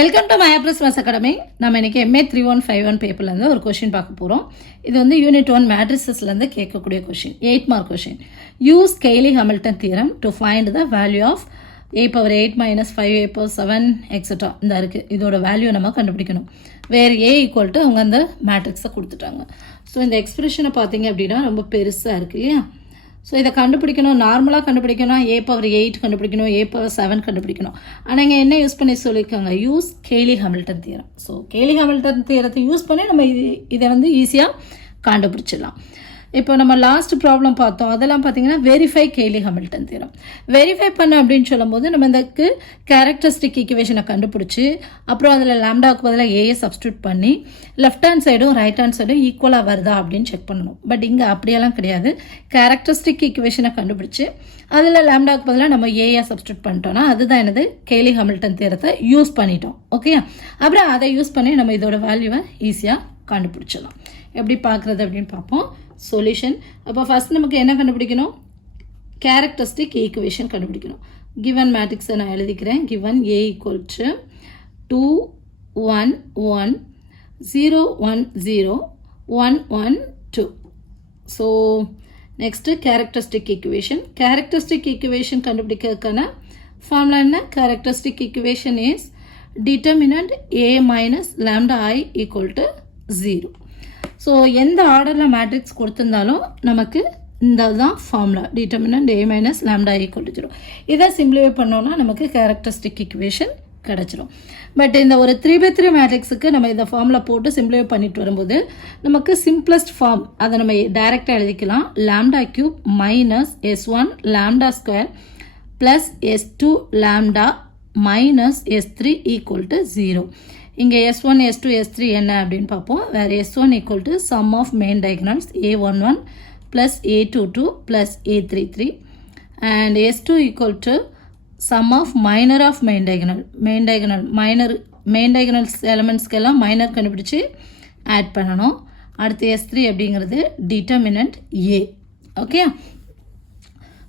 Welcome to மயாப்ரஸ் maths academy. நம்ம இன்றைக்கி MA 3151 பேப்பர்லேருந்து ஒரு கொஷின் பார்க்க போகிறோம். இது வந்து யூனிட் 1 மேட்ரிசஸ்லேருந்து கேட்கக்கூடிய question, 8 mark question. Use Cayley Hamilton theorem to find the value of a⁻8 - 5a⁻7 extra. இந்த இருக்குது, இதோட வேல்யூ நம்ம கண்டுபிடிக்கணும். வேறு a ஈக்குவல் டு அவங்க அந்த மேட்ரிக்ஸை கொடுத்துட்டாங்க. ஸோ இந்த எக்ஸ்பிரஷனை பார்த்தீங்க அப்படின்னா ரொம்ப பெருசாக இருக்குது இல்லையா? ஸோ இதை கண்டுபிடிக்கணும், நார்மலாக கண்டுபிடிக்கணும், a⁻8 கண்டுபிடிக்கணும், a⁻7 கண்டுபிடிக்கணும். ஆனால் இங்கே என்ன யூஸ் பண்ணி சொல்லியிருக்காங்க? Use Cayley Hamilton theorem. So Cayley Hamilton தியரத்தை யூஸ் பண்ணி நம்ம இதை வந்து ஈஸியாக கண்டுபிடிச்சிடலாம். இப்போ நம்ம லாஸ்ட் ப்ராப்ளம் பார்த்தோம், அதெல்லாம் பார்த்தீங்கன்னா verify Cayley Hamilton theorem. Verify பண்ண அப்படின்னு சொல்லும்போது நம்ம இதுக்கு கேரக்டரிஸ்டிக் ஈக்குவேஷனை கண்டுபிடிச்சி அப்புறம் அதில் லாம்டாவுக்கு பதிலாக ஏஏ சப்ஸ்டியூட் பண்ணி லெஃப்ட் ஹேண்ட் சைடும் ரைட் ஹேண்ட் சைடும் ஈக்குவலாக வருதா அப்படின்னு செக் பண்ணணும். பட் இங்கே அப்படியெல்லாம் கிடையாது. கேரக்டரிஸ்டிக் ஈக்குவேஷனை கண்டுபிடிச்சி அதில் லாம்டாவுக்கு பதிலாக நம்ம ஏஏ சப்ஸ்டியூட் பண்ணிட்டோம்னா அதுதான் எனது கெய்லி ஹாமில்டன் தியரத்தை யூஸ் பண்ணிட்டோம். ஓகே, அப்புறம் அதை யூஸ் பண்ணி நம்ம இதோட வேல்யூவை ஈஸியாக கண்டுபிடிச்சிடலாம். எப்படி பார்க்குறது அப்படின்னு பார்ப்போம். சொல்யூஷன். அப்போ ஃபஸ்ட் நமக்கு என்ன கண்டுபிடிக்கணும்? கேரக்டரிஸ்டிக் ஈக்குவேஷன் கண்டுபிடிக்கணும். கிவன் மேட்ரிக்ஸை நான் எழுதிக்கிறேன். Given a = 2 1 1 0 1 0 1 1 2. So next characteristic equation. Characteristic equation கண்டுபிடிக்கிறதுக்கான ஃபார்முலா என்ன? Characteristic equation is determinant a - λi = 0. ஸோ எந்த ஆர்டரில் மேட்ரிக்ஸ் கொடுத்துருந்தாலும் நமக்கு இந்த தான் ஃபார்முலா, டிட்டர்மினன்ட் a - λi = 0. இதை சிம்பிளிஃபை பண்ணோன்னா நமக்கு கேரக்டரிஸ்டிக் ஈக்குவேஷன் கிடச்சிரும். பட் இந்த ஒரு 3/3 மேட்ரிக்ஸுக்கு நம்ம இந்த ஃபார்முலா போட்டு சிம்பிளிஃபை பண்ணிட்டு வரும்போது நமக்கு சிம்பிளஸ்ட் ஃபார்ம் அதை நம்ம டைரெக்டாக எழுதிக்கலாம். λ³ - s1 λ² + s2 λ - s3 = 0. இங்கே s1 s2 s3 என்ன அப்படின்னு பார்ப்போம். வேறு s1 = sum of main diagonals a11 + a22 + a33 and s2 = sum of minor of main diagonal. main diagonals எலமெண்ட்ஸ்க்கெல்லாம் மைனர் கண்டுபிடிச்சி ஆட் பண்ணணும். அடுத்து s3 அப்படிங்கிறது டிட்டர்மினன்ட் a. ஓகே,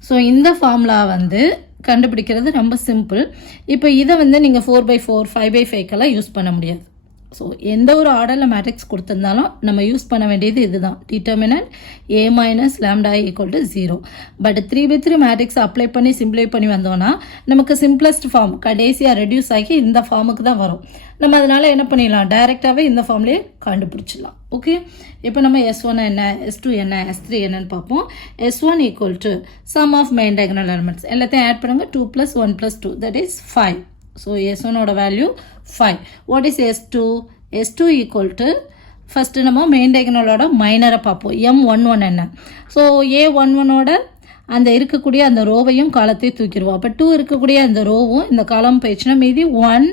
ஸோ இந்த ஃபார்முலா வந்து கண்டுபிடிக்கிறது ரொம்ப சிம்பிள். இப்போ இதை வந்து நீங்கள் 4/4 5/5 யூஸ் பண்ண முடியாது. ஸோ எந்த ஒரு ஆர்டரில் மேட்ரிக்ஸ் கொடுத்துருந்தாலும் நம்ம யூஸ் பண்ண வேண்டியது இதுதான், determinant a - λi = 0. But 3/3 matrix apply பண்ணி சிம்பிளை பண்ணி வந்தோன்னா நமக்கு சிம்பிளஸ்ட் ஃபார்ம் கடைசியாக ரெடியூஸ் ஆகி இந்த ஃபார்முக்கு தான் வரும். நம்ம அதனால் என்ன பண்ணிடலாம், டைரெக்டாகவே இந்த ஃபார்ம்லேயே கண்டுபிடிச்சிடலாம். ஓகே, இப்போ நம்ம s1 என்ன, s2 என்ன, s3 என்னன்னு பார்ப்போம். s1 = sum of main diagonal elements. எல்லாத்தையும் ஆட் பண்ணுங்க. 2 + 1 + 2 that is 5. ஸோ s1ஓட value 5. What is s2? s2 = first நம்ம மெயின் டைகனலோட மைனரை பார்ப்போம். m11 என்ன? ஸோ a11ஓட அந்த இருக்கக்கூடிய அந்த ரோவையும் காலத்தையும் தூக்கிடுவோம். அப்போ 2 இருக்கக்கூடிய அந்த ரோவும் இந்த காலம் போயிடுச்சுன்னா மீதி 1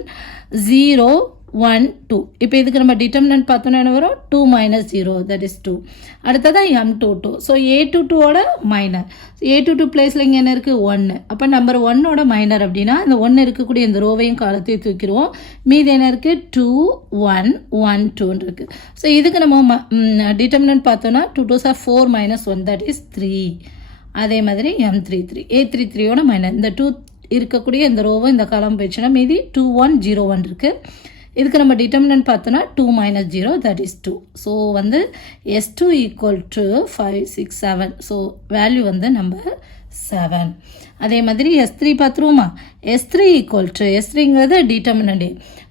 0 1 2. இப்போ இதுக்கு நம்ம டிட்டர்மினன்ட் பார்த்தோன்னா என்ன வரும்? 2 - 0 that is 2. அடுத்ததான் m22. So a22ஓட minor. a22 பிளேஸில் இங்கே என்ன இருக்குது? 1. அப்போ நம்பர் 1ஓட மைனர் அப்படின்னா இந்த 1 இருக்கக்கூடிய இந்த ரோவையும் காலத்தையும் தூக்கிடுவோம். மீதி என்ன இருக்குது? 2 1 1 2 இருக்குது. ஸோ இதுக்கு நம்ம டிட்டர்மினன்ட் பார்த்தோன்னா 2 2s are 4 - 1 that is 3. அதே மாதிரி m33 a33ஓட மைனர். இந்த 2 இருக்கக்கூடிய இந்த ரோவை இந்த காலம் போயிடுச்சுன்னா மீதி 2 1 0 1 இருக்குது. இதுக்கு நம்ம டிட்டர்மினன்ட் பார்த்தோன்னா 2 - 0 that is 2. ஸோ வந்து s2 = 5 6 7. ஸோ வேல்யூ வந்து நம்பர் 7. அதே மாதிரி s3 பார்த்துருவோமா? s3 = s3ங்கிறது டிட்டர்மினன்ட் a.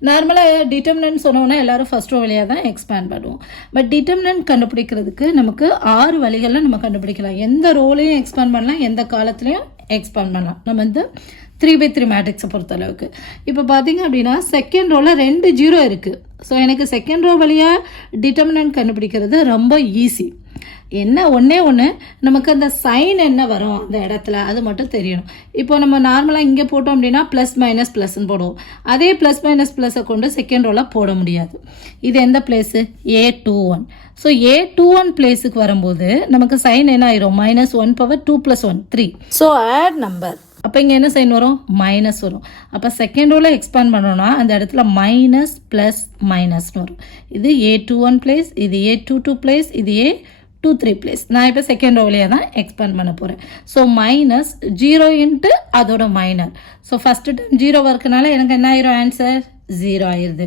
நார்மலாக டிட்டர்மினன்ட் சொன்னோன்னா எல்லோரும் ஃபஸ்ட் ரோ வழியாக தான் எக்ஸ்பேண்ட் பண்ணுவோம். பட் டிட்டர்மினன்ட் கண்டுபிடிக்கிறதுக்கு நமக்கு 6 வழிகளில் நம்ம கண்டுபிடிக்கலாம். எந்த ரோலையும் எக்ஸ்பேண்ட் பண்ணலாம், எந்த காலத்துலையும் எக்ஸ்பேண்ட் பண்ணலாம். நம்ம வந்து 3/3 மேட்ரிக்ஸை பொறுத்தளவுக்கு இப்போ பார்த்தீங்க அப்படின்னா செகண்ட் ரோவில் 2 0 இருக்குது. ஸோ எனக்கு செகண்ட் ரோ வழியாக டிட்டர்மினன்ட் கண்டுபிடிக்கிறது ரொம்ப ஈஸி. என்ன ஒன்று நமக்கு அந்த சைன் என்ன வரும் அந்த இடத்துல அது மட்டும் தெரியணும். இப்போ நம்ம நார்மலாக இங்கே போட்டோம் அப்படின்னா +- +ன்னு போடுவோம். அதே +- கொண்டு செகண்ட் ரோவில் போட முடியாது. இது எந்த பிளேஸு? a21. ஸோ a21 பிளேஸுக்கு வரும்போது நமக்கு சைன் என்ன ஆயிரும்? -1 2 + 1 3. So add number. அப்போ இங்கே என்ன சைன் வரும்? மைனஸ் வரும். அப்போ செகண்ட் ரோவில் எக்ஸ்பேண்ட் பண்ணோன்னா அந்த இடத்துல மைனஸ் ப்ளஸ் மைனஸ்னு வரும். இது a21 பிளேஸ், இது a22 பிளேஸ், இது a23 பிளேஸ். நான் இப்போ செகண்ட் ரோவிலேயே தான் எக்ஸ்பேண்ட் பண்ண போகிறேன். ஸோ -0 × அதோட மைனர். ஸோ ஃபஸ்ட்டு டைம் 0 இருக்கனால எனக்கு என்ன ஆயிரும்? ஆன்சர் 0 ஆயிடுது.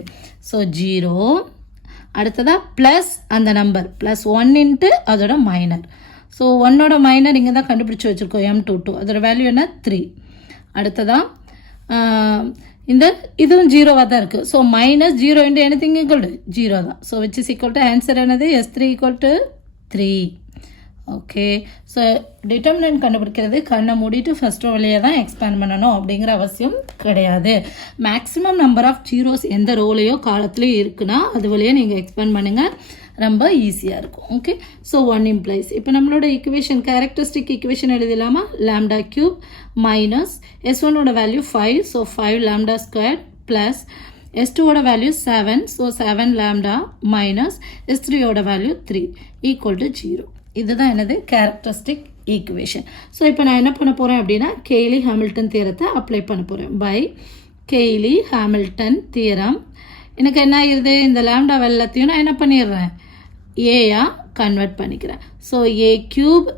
ஸோ 0 அடுத்ததாக ப்ளஸ் அந்த நம்பர் ப்ளஸ் 1 இன்ட்டு அதோட மைனர். ஸோ 1ஓட மைனர் இங்கே தான் கண்டுபிடிச்சி வச்சுருக்கோம் M22 அதோட வேல்யூ என்ன 3. அடுத்ததாக இந்த இதுவும் 0வாக தான் இருக்குது. So minus 0 into anything equal to 0 தான். So which is equal to answer என்னது S3 equal to 3. Okay. So determinant கண்டுபிடிக்கிறது கண்ணை மூடிட்டு ஃபஸ்ட்டு வழியாக தான் எக்ஸ்பேண்ட் பண்ணணும் அப்படிங்கிற அவசியம் கிடையாது. மேக்ஸிமம் நம்பர் ஆஃப் ஜீரோஸ் எந்த ரோலையோ காலத்துலேயோ இருக்குன்னா அது வழியாக நீங்கள் எக்ஸ்பேண்ட் பண்ணுங்கள், ரொம்ப ஈஸியாக இருக்கும். ஓகே. ஸோ 1 இம்ப்ளைஸ் இப்போ நம்மளோட ஈக்குவேஷன் கேரக்டரிஸ்டிக் ஈக்குவேஷன் எழுதிடலாமா? லாம்டா கியூப் மைனஸ் S1ஓட value 5 so 5 lambda square plus S2ஓட வேல்யூ 7 ஸோ 7 லாம்டா மைனஸ் S3ஓட வேல்யூ 3 ஈக்குவல் டு 0. இதுதான் என்னது கேரக்டரிஸ்டிக் ஈக்குவேஷன். ஸோ இப்போ நான் என்ன பண்ண போகிறேன் அப்படின்னா கெய்லி ஹாமில்டன் தியரத்தை அப்ளை பண்ண போகிறேன். பை கெய்லி ஹாமில்டன் தியரம் எனக்கு என்ன ஆகிடுது, இந்த லாம்டா எல்லாத்தையும் நான் என்ன பண்ணிடுறேன் ஏயா கன்வெர்ட் பண்ணிக்கிறேன். So a cube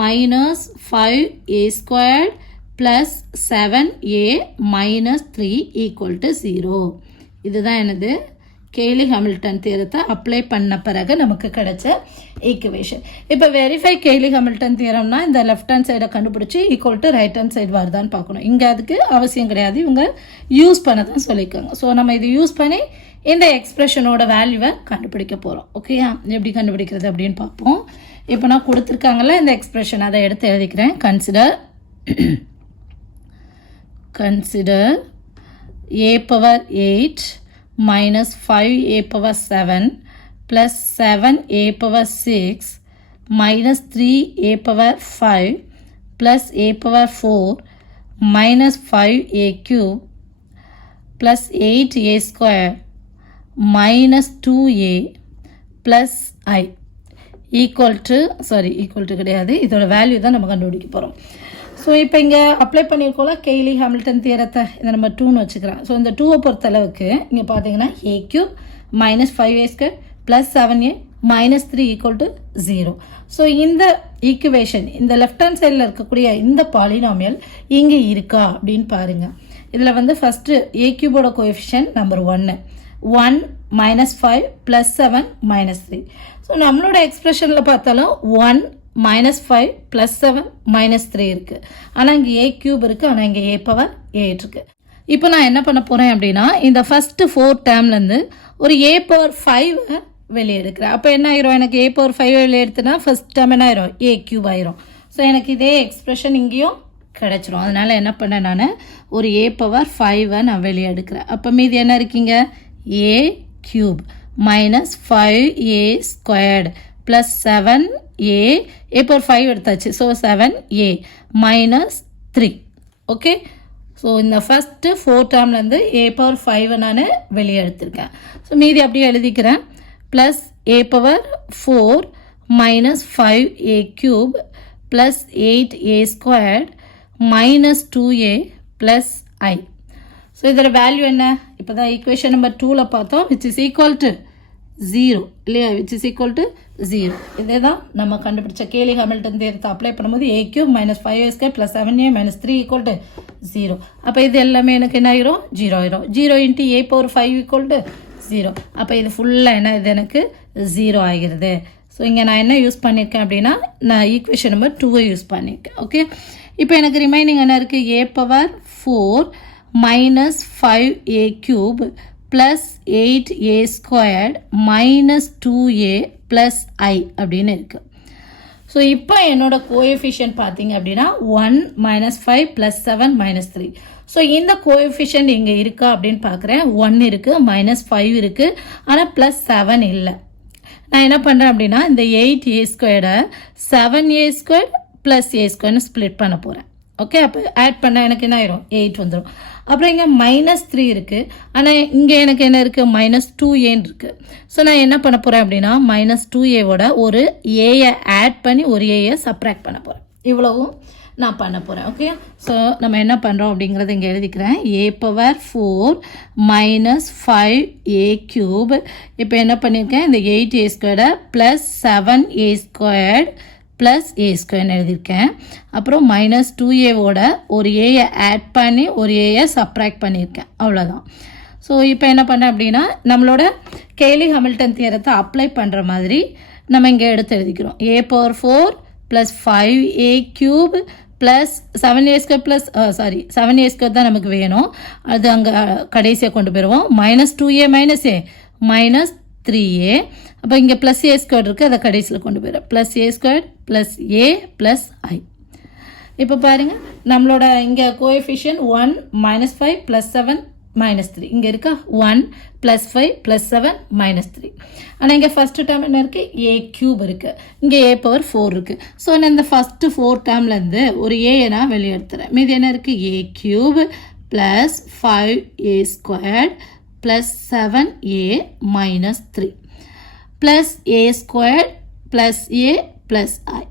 minus 5a squared plus 7a minus 3 equal to 0. இதுதான் என்னது கெய்லி ஹாமில்டன் தியரத்தை அப்ளை பண்ண பிறகு நமக்கு கிடைச்ச ஈக்குவேஷன். இப்போ வெரிஃபை கெய்லி ஹாமில்டன் தியரம்னா இந்த லெஃப்ட் ஹேண்ட் சைடை கண்டுபிடிச்சி equal to right hand side வருதான்னு பார்க்கணும். இங்கே அதுக்கு அவசியம் கிடையாது, இவங்க யூஸ் பண்ண தான் சொல்லியிருக்காங்க. ஸோ நம்ம இது யூஸ் பண்ணி இந்த எக்ஸ்பிரஷனோட வேல்யூவை கண்டுபிடிக்க போகிறோம். ஓகேயா, எப்படி கண்டுபிடிக்கிறது அப்படின்னு பார்ப்போம். இப்போ நான் கொடுத்துருக்காங்கல்ல இந்த எக்ஸ்பிரஷன், அதை எடுத்து எழுதிக்கிறேன். Consider a power 8 minus 5a power 7 plus 7a power 6 minus 3a power 5 plus a power 4 minus 5a cube plus 8a square minus 2a plus I equal to கிடையாது, இதோட வேல்யூ தான் நம்ம கண்டுபிடிக்க போகிறோம். ஸோ இப்போ இங்கே அப்ளை பண்ணியிருக்கோம்ல கெய்லி ஹாமில்டன் தியரத்தை, இதை நம்ம 2ன்னு வச்சுக்கிறேன். ஸோ இந்த 2வை பொறுத்தளவுக்கு இங்கே பார்த்தீங்கன்னா a cube minus 5a square plus 7a minus 3 equal to 0. So இந்த ஈக்குவேஷன் இந்த லெஃப்ட் ஹேண்ட் சைடில் இருக்கக்கூடிய இந்த பாலினாமியல் இங்கே இருக்கா அப்படின்னு பாருங்கள். இதில் வந்து ஃபஸ்ட்டு a கியூபோட coefficient number 1 minus 5 plus 7 minus 3. So நம்மளோட எக்ஸ்பிரஷனில் பார்த்தாலும் 1 minus 5 plus 7 minus 3 இருக்குது. ஆனால் இங்கே a கியூப் இருக்குது, ஆனால் இங்கே a பவர் 8 இருக்குது. இப்போ நான் என்ன பண்ண போகிறேன் அப்படின்னா இந்த ஃபஸ்ட்டு 4 டேர்ம்லேருந்து ஒரு a பவர் 5 வெளியே எடுக்கிறேன். அப்போ என்ன ஆயிரும், எனக்கு a பவர் 5 வெளியே எடுத்துனா ஃபஸ்ட் டேர்ம் என்ன ஆயிரும் a கியூப் ஆயிரும். ஸோ எனக்கு இதே எக்ஸ்பிரஷன் இங்கேயும் கிடச்சிரும். அதனால் என்ன பண்ணேன், நான் ஒரு a பவர் 5 நான் வெளியே எடுக்கிறேன். அப்போ மீதி என்ன இருக்கீங்க a cube minus 5a squared plus 7a power 5 எடுத்தாச்சு. So 7a minus 3. Okay. So இந்த ஃபஸ்ட்டு 4 டேர்ம்லேருந்து a பவர் 5 நான் வெளியே எடுத்திருக்கேன். ஸோ மீதி அப்படியே எழுதிக்கிறேன். Plus a power 4 minus 5a cube plus 8a squared minus 2a plus I. So இதோட value என்ன, இப்போ தான் ஈக்குவேஷன் நம்பர் 2ல் பார்த்தோம், விச் இஸ் ஈக்குவல் டு 0 இல்லையா, விச் இஸ் ஈக்குவல் டு 0. இதே தான் நம்ம கண்டுபிடிச்ச கெய்லி ஹாமில்டன் தியரத்தை அப்ளை பண்ணும்போது a cube minus 5a square plus 7a minus 3 equal to 0. அப்போ இது எல்லாமே எனக்கு என்ன ஆயிரும் 0 ஆயிரும். 0 into a power 5 equal to 0. அப்போ இது ஃபுல்லாக என்ன, இது எனக்கு 0 ஆகிறது. ஸோ இங்கே நான் என்ன யூஸ் பண்ணியிருக்கேன் அப்படின்னா நான் ஈக்குவேஷன் நம்பர் 2வை யூஸ் பண்ணியிருக்கேன். ஓகே. இப்போ எனக்கு ரிமைனிங் என்ன இருக்குது, a power 4 minus 5a cube plus 8a squared minus 2a plus I அப்படின்னு இருக்குது. ஸோ இப்போ என்னோட கோஎஃபிஷியன்ட் பார்த்தீங்க அப்படின்னா 1 minus 5 plus 7 minus 3. ஸோ இந்த கோஎஃபிஷியன்ட் இங்கே இருக்கா அப்படின்னு பார்க்குறேன். 1 இருக்குது, மைனஸ் 5 இருக்குது, ஆனால் ப்ளஸ் 7 இல்லை. நான் என்ன பண்ணுறேன் அப்படின்னா இந்த 8a ஸ்கொயர்டை 7a square plus a ஸ்கொயர்னு ஸ்ப்ளிட் பண்ண போகிறேன். ஓகே. அப்போ ஆட் பண்ண எனக்கு என்ன ஆயிரும் 8 வந்துடும். அப்புறம் இங்கே மைனஸ் 3 இருக்குது, ஆனால் இங்கே எனக்கு என்ன இருக்குது மைனஸ் 2a இருக்குது. ஸோ நான் என்ன பண்ண போகிறேன் அப்படின்னா மைனஸ் 2aவோட ஒரு ஏயை ஆட் பண்ணி ஒரு ஏயை சப்ராக்ட் பண்ண போகிறேன். இவ்வளவும் நான் பண்ண போகிறேன். ஓகே. ஸோ நம்ம என்ன பண்ணுறோம் அப்படிங்கிறத இங்கே எழுதிக்கிறேன். a power 4 minus 5a cube. இப்போ என்ன பண்ணியிருக்கேன், இந்த 8a ஸ்கொயர்டை plus 7a squared plus a ஸ்கொயர்னு எழுதியிருக்கேன். அப்புறம் மைனஸ் 2aவோட ஒரு ஏயை ஆட் பண்ணி ஒரு ஏயை சப்ராக்ட் பண்ணியிருக்கேன். அவ்வளோதான். ஸோ இப்போ என்ன பண்ணேன் அப்படின்னா நம்மளோட கேலி ஹாமில்டன் தியரத்தை அப்ளை பண்ணுற மாதிரி நம்ம இங்கே எடுத்து எழுதிக்கிறோம். a power 4 + 5a cube plus 7a square plus 7a square தான் நமக்கு வேணும். அது அங்கே கடைசியாக கொண்டு போயிடுவோம். -2a - a -3a. அப்போ இங்கே ப்ளஸ் a ஸ்கொயர் இருக்குது, அதை கடைசியில் கொண்டு போயிடும். +a square + a + i. இப்போ பாருங்கள் நம்மளோட இங்கே கோஎஃபிஷியன்ட் 1 -5 + 7 -3 இங்கே இருக்கா 1 + 5 + 7 -3. ஆனால் இங்கே ஃபஸ்ட்டு டேர்ம் என்ன இருக்குது a கியூப் இருக்குது, இங்கே a power 4 இருக்குது. ஸோ நான் இந்த ஃபஸ்ட்டு 4 டேர்ம்லேருந்து ஒரு a நான் வெளியே எடுத்துறேன். மீது என்ன இருக்குது a cube + 5a square + 7a - 3 + a square + a + i.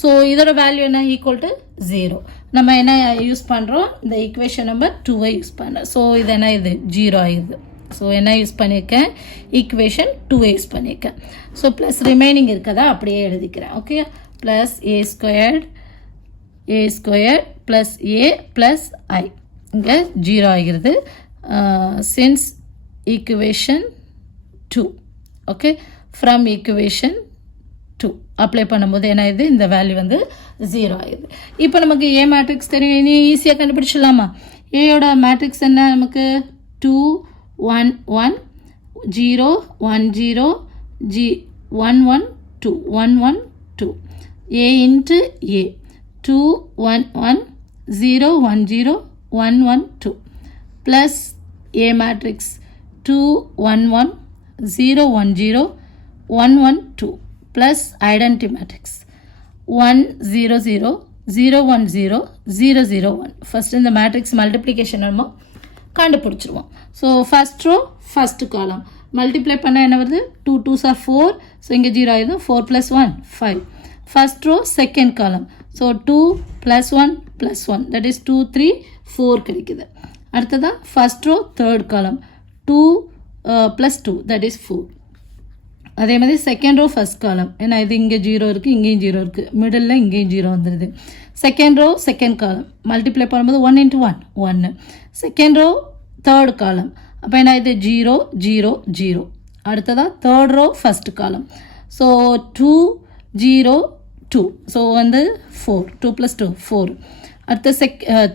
So இதோட வேல்யூ என்ன ஈக்குவல் டு 0. நம்ம என்ன யூஸ் பண்ணுறோம், இந்த ஈக்குவேஷன் நம்பர் 2ஐ யூஸ் பண்ணுறோம். ஸோ இது என்ன இது 0 ஆகிடுது. ஸோ என்ன யூஸ் பண்ணியிருக்கேன், ஈக்குவேஷன் 2ஐ யூஸ் பண்ணியிருக்கேன். ஸோ ப்ளஸ் ரிமைனிங் இருக்கதா அப்படியே எழுதிக்கிறேன். Okay, + a square + a + i இங்கே 0 ஆகிறது. Since equation 2. Okay, from equation 2 apply பண்ணும்போது என்ன ஆகுது, இந்த வேல்யூ வந்து 0 ஆகுது. இப்போ நமக்கு ஏ மேட்ரிக்ஸ் தெரியும், இனி ஈஸியாக கண்டுபிடிச்சிடலாமா? ஏயோட மேட்ரிக்ஸ் என்ன நமக்கு 2 1 1 0 1 0 1 1 2 1 1 2 a into a 2 1 1 0 1 0 1 1 2 plus a matrix 2 1 1 0 1 0 1 1 2 plus identity matrix 1 0 0 0 1 0 0 0 1. First in the matrix multiplication நம்ம கண்டுபிடிச்சிருவோம். So first row first column multiply பண்ணால் என்ன வருது 2 2s are 4. ஸோ இங்கே 0 ஆகிடும். 4 + 1 5. First row second column. So 2 + 1 + 1 that is 2 3 4 கிடைக்குது. அடுத்ததாக ஃபஸ்ட் ரோ தேர்ட் காலம் 2 + 2 தட் இஸ் 4. அதே மாதிரி செகண்ட் ரோ ஃபஸ்ட் காலம், ஏன்னா இது இங்கே 0 இருக்குது, இங்கேயும் 0 இருக்குது, மிடில் இங்கேயும் 0 வந்துடுது. Second row second column multiply பண்ணும்போது 1 × 1 1. செகண்ட் ரோ தேர்ட் காலம், அப்போ என்ன இது 0 0 0. அடுத்ததாக third row first column. So 2 0 2. So வந்து 4 2 + 2 4. அடுத்த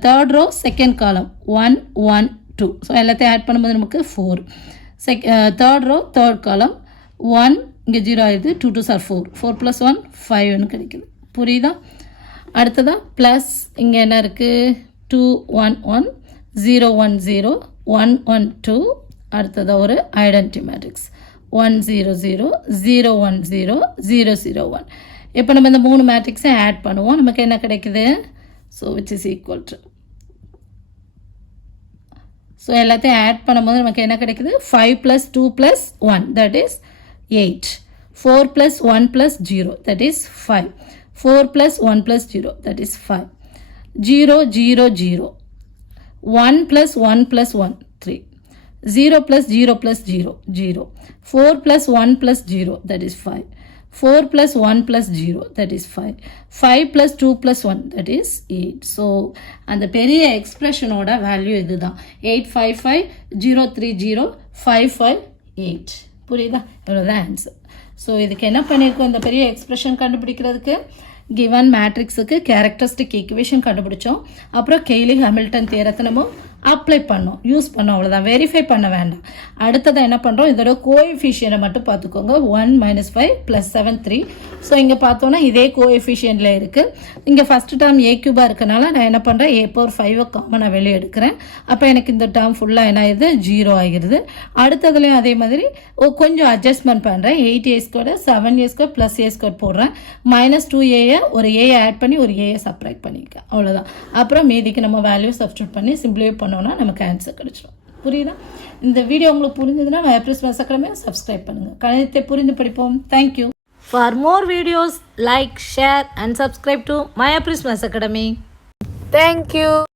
தேர்ட் ரோ செகண்ட் காலம் 1 1 2. ஸோ எல்லாத்தையும் ஆட் பண்ணும்போது நமக்கு 4. தேர்ட் ரோ தேர்ட் காலம் 1 இங்கே 0 ஆகிடுது. 2 2s are 4. 4 + 1 5ன்னு கிடைக்குது. புரியுதா? அடுத்ததாக ப்ளஸ் இங்கே என்ன இருக்குது 2 1 1 0 1 0 1 1 2. அடுத்ததாக ஒரு ஐடென்டி மேட்ரிக்ஸ் 1 0 0 0 1 0 0 0 1. இப்போ நம்ம இந்த 3 மேட்ரிக்ஸை ஆட் பண்ணுவோம். நமக்கு என்ன கிடைக்குது, so which is equal to, so எல்லாத்தையும் ஆட் பண்ணும்போது நமக்கு என்ன கிடைக்குது 5 + 2 + 1 that is 8. 4 + 1 + 0 that is 5. 4 + 1 + 0 that is 5. 0 0 0. 1 + 1 + 1 3. 0 + 0 + 0 0. 4 + 1 + 0 that is 5. 4 + 1 + 0 that is 5. 5 + 2 + 1 that is 8. So அந்த பெரிய எக்ஸ்பிரஷனோட வேல்யூ இதுதான் 855 030 558. புரியுதா? இவ்வளோதான் ஆன்சர். ஸோ இதுக்கு என்ன பண்ணியிருக்கோம், இந்த பெரிய எக்ஸ்பிரஷன் கண்டுபிடிக்கிறதுக்கு கிவன் மேட்ரிக்ஸுக்கு கேரக்டரிஸ்டிக் ஈக்குவேஷன் கண்டுபிடிச்சோம். அப்புறம் கெய்லி ஹாமில்டன் தியரத்தை நம்ம அப்ளை பண்ணோம், யூஸ் பண்ணோம், அவ்வளோதான். வெரிஃபை பண்ண வேண்டாம். அடுத்ததாக என்ன பண்ணுறோம், இதோட கோஎஃபிஷியனை மட்டும் பார்த்துக்கோங்க. 1 - 5 + 7 3. ஸோ இங்கே பார்த்தோன்னா இதே கோஎஃபிஷியன்டில் இருக்குது. இங்கே ஃபஸ்ட்டு டேர்ம் a கியூபாக இருக்கனால நான் என்ன பண்ணுறேன், a power 5 காமனாக வெளியே எடுக்கிறேன். அப்போ எனக்கு இந்த டேர்ம் ஃபுல்லாக என்ன ஆகிடுது 0 ஆகிடுது. அடுத்ததுலேயும் அதே மாதிரி கொஞ்சம் அட்ஜஸ்ட்மெண்ட் பண்ணுறேன். 8a square 7a square + a square போடுறேன். -2a ஒரு a ஆட் பண்ணி ஒரு a சப்ராக்ட் பண்ணியிருக்கேன், அவ்வளோதான். அப்புறம் மீதிக்கு நம்ம வேல்யூ சப்ஸ்டியூட் பண்ணி சிம்பிளிஃபை பண்ணோம்னா நமக்கு ஆன்சர் கிடைச்சிடும். புரியுதா? இந்த வீடியோ உங்களுக்கு புரிஞ்சதுன்னா MyApris Maths Academy சப்ஸ்கிரைப் பண்ணுங்கள். கணிதத்தை புரிந்து படிப்போம். Thank you. For more videos, like, share and subscribe to MyApris Maths Academy. Thank you.